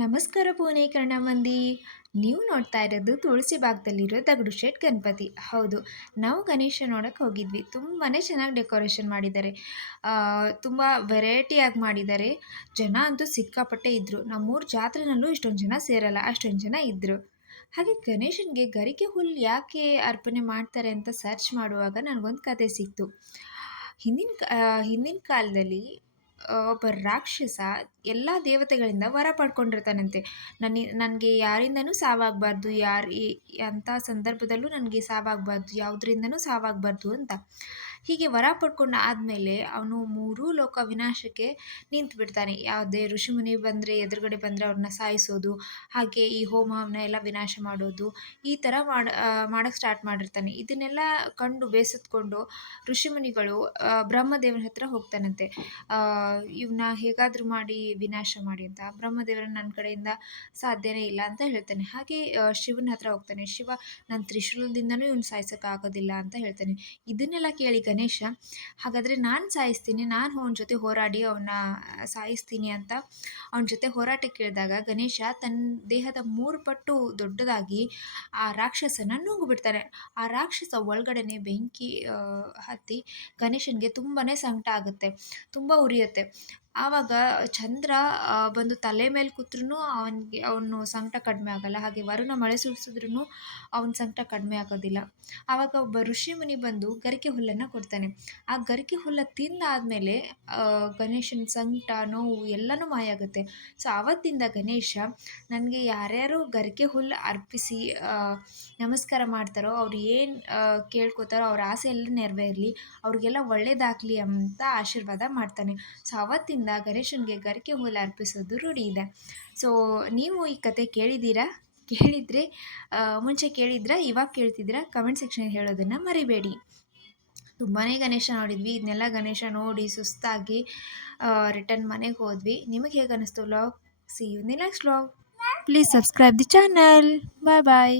ನಮಸ್ಕಾರ ಪೂರ್ಣೀಕರಣ ಮಂದಿ. ನೀವು ನೋಡ್ತಾ ಇರೋದು ತುಳಸಿ ಬಾಗ್ದಲ್ಲಿರೋ ದಗಡು ಶೆಟ್ ಗಣಪತಿ. ಹೌದು, ನಾವು ಗಣೇಶ ನೋಡಕ್ಕೆ ಹೋಗಿದ್ವಿ. ತುಂಬಾ ಚೆನ್ನಾಗಿ ಡೆಕೋರೇಷನ್ ಮಾಡಿದ್ದಾರೆ. ತುಂಬ ವೆರೈಟಿಯಾಗಿ ಮಾಡಿದ್ದಾರೆ. ಜನ ಅಂತೂ ಸಿಕ್ಕಾಪಟ್ಟೆ ಇದ್ದರು. ನಮ್ಮೂರ ಜಾತ್ರೆನಲ್ಲೂ ಇಷ್ಟೊಂದು ಜನ ಸೇರಲ್ಲ, ಅಷ್ಟೊಂದು ಜನ ಇದ್ದರು. ಹಾಗೆ ಗಣೇಶನಿಗೆ ಗರಿಕೆ ಹುಲ್ಲು ಯಾಕೆ ಅರ್ಪಣೆ ಮಾಡ್ತಾರೆ ಅಂತ ಸರ್ಚ್ ಮಾಡುವಾಗ ನನಗೊಂದು ಕತೆ ಸಿಕ್ತು. ಹಿಂದಿನ ಕಾಲದಲ್ಲಿ ಒಬ್ಬ ರಾಕ್ಷಸ ಎಲ್ಲ ದೇವತೆಗಳಿಂದ ವರ ಪಡ್ಕೊಂಡಿರ್ತಾನಂತೆ. ನನಗೆ ಯಾರಿಂದನೂ ಸಾವಾಗಬಾರ್ದು, ಅಂಥ ಸಂದರ್ಭದಲ್ಲೂ ನನಗೆ ಸಾವಾಗಬಾರ್ದು, ಯಾವುದರಿಂದನೂ ಸಾವಾಗಬಾರ್ದು ಅಂತ. ಹೀಗೆ ವರ ಪಡ್ಕೊಂಡು ಆದಮೇಲೆ ಅವನು ಮೂರೂ ಲೋಕ ವಿನಾಶಕ್ಕೆ ನಿಂತು ಬಿಡ್ತಾನೆ. ಯಾವುದೇ ಋಷಿಮುನಿ ಬಂದರೆ, ಎದುರುಗಡೆ ಬಂದರೆ ಅವ್ರನ್ನ ಸಾಯಿಸೋದು, ಹಾಗೆ ಈ ಹೋಮ ಹವನ ಎಲ್ಲ ವಿನಾಶ ಮಾಡೋದು, ಈ ಥರ ಮಾಡೋಕ್ಕೆ ಸ್ಟಾರ್ಟ್ ಮಾಡಿರ್ತಾನೆ. ಇದನ್ನೆಲ್ಲ ಕಂಡು ಬೇಸತ್ಕೊಂಡು ಋಷಿಮುನಿಗಳು ಬ್ರಹ್ಮದೇವನ ಹತ್ರ ಹೋಗ್ತಾನಂತೆ. ಇವನ್ನ ಹೇಗಾದರೂ ಮಾಡಿ ವಿನಾಶ ಮಾಡಿ ಅಂತ. ಬ್ರಹ್ಮದೇವರನ್ನ ನನ್ನ ಕಡೆಯಿಂದ ಸಾಧ್ಯನೇ ಇಲ್ಲ ಅಂತ ಹೇಳ್ತಾನೆ. ಹಾಗೆ ಶಿವನ ಹತ್ರ ಹೋಗ್ತಾನೆ. ಶಿವ, ನನ್ನ ತ್ರಿಶೂಲದಿಂದನೂ ಇವ್ನ ಸಾಯಿಸೋಕ್ಕಾಗೋದಿಲ್ಲ ಅಂತ ಹೇಳ್ತಾನೆ. ಇದನ್ನೆಲ್ಲ ಕೇಳಿ ಗಣೇಶ, ಹಾಗಾದರೆ ನಾನು ಸಾಯಿಸ್ತೀನಿ, ನಾನು ಅವನ ಜೊತೆ ಹೋರಾಡಿ ಅವನ್ನ ಸಾಯಿಸ್ತೀನಿ ಅಂತ ಅವನ ಜೊತೆ ಹೋರಾಟಕ್ಕೆ ಇಳಿದಾಗ ಗಣೇಶ ತನ್ನ ದೇಹದ 3 ಪಟ್ಟು ದೊಡ್ಡದಾಗಿ ಆ ರಾಕ್ಷಸನ ನುಂಗ್ಬಿಡ್ತಾನೆ. ಆ ರಾಕ್ಷಸ ಒಳಗಡೆನೆ ಬೆಂಕಿ ಹತ್ತಿ ಗಣೇಶನಿಗೆ ತುಂಬಾ ಸಂಕಟ ಆಗುತ್ತೆ, ತುಂಬ ಉರಿಯುತ್ತೆ. ಆವಾಗ ಚಂದ್ರ ಬಂದು ತಲೆ ಮೇಲೆ ಕೂತ್ರೂ ಅವನು ಸಂಕಟ ಕಡಿಮೆ ಆಗಲ್ಲ. ಹಾಗೆ ವರುಣ ಮಳೆ ಸುರಿಸಿದ್ರೂ ಅವನ ಸಂಕಟ ಕಡಿಮೆ ಆಗೋದಿಲ್ಲ. ಆವಾಗ ಒಬ್ಬ ಋಷಿಮುನಿ ಬಂದು ಗರಿಕೆ ಹುಲ್ಲನ್ನು ಕೊಡ್ತಾನೆ. ಆ ಗರಿಕೆ ಹುಲ್ಲ ತಿಂದಾದಮೇಲೆ ಗಣೇಶನ ಸಂಕಟ, ನೋವು ಎಲ್ಲನೂ ಮಾಯ ಆಗುತ್ತೆ. ಸೊ ಆವತ್ತಿಂದ ಗಣೇಶ, ನನಗೆ ಯಾರ್ಯಾರು ಗರಿಕೆ ಹುಲ್ಲು ಅರ್ಪಿಸಿ ನಮಸ್ಕಾರ ಮಾಡ್ತಾರೋ, ಅವ್ರು ಏನು ಕೇಳ್ಕೊತಾರೋ ಅವ್ರ ಆಸೆ ಎಲ್ಲ ನೆರವೇರಲಿ, ಅವ್ರಿಗೆಲ್ಲ ಒಳ್ಳೇದಾಗಲಿ ಅಂತ ಆಶೀರ್ವಾದ ಮಾಡ್ತಾನೆ. ಸೊ ಅವತ್ತಿಂದ ಗಣೇಶನಿಗೆ ಗರಿಕೆ ಹುಲ್ಲು ಅರ್ಪಿಸೋದು ರೂಢಿ ಇದೆ. ಸೊ ನೀವು ಈ ಕತೆ ಕೇಳಿದ್ದೀರಾ? ಕೇಳಿದರೆ ಮುಂಚೆ ಕೇಳಿದ್ರಾ, ಇವಾಗ ಕೇಳ್ತಿದ್ದೀರಾ? ಕಮೆಂಟ್ ಸೆಕ್ಷನ್ ಹೇಳೋದನ್ನು ಮರಿಬೇಡಿ. ತುಂಬಾ ಗಣೇಶ ನೋಡಿದ್ವಿ. ಇದನ್ನೆಲ್ಲ ಗಣೇಶ ನೋಡಿ ಸುಸ್ತಾಗಿ ರಿಟರ್ನ್ ಮನೆಗೆ ಹೋದ್ವಿ. ನಿಮಗೆ ಹೇಗೆ ಅನ್ನಿಸ್ತು vlog? See you in the next vlog. Please subscribe the channel. Bye bye.